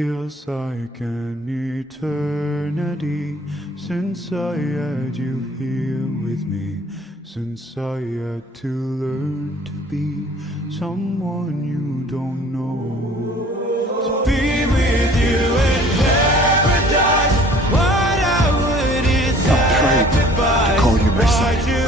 feels like an eternity since I had you here with me, since I had to learn to be someone you don't know. To be with you in paradise, what I wouldn't sacrifice. Call you my son.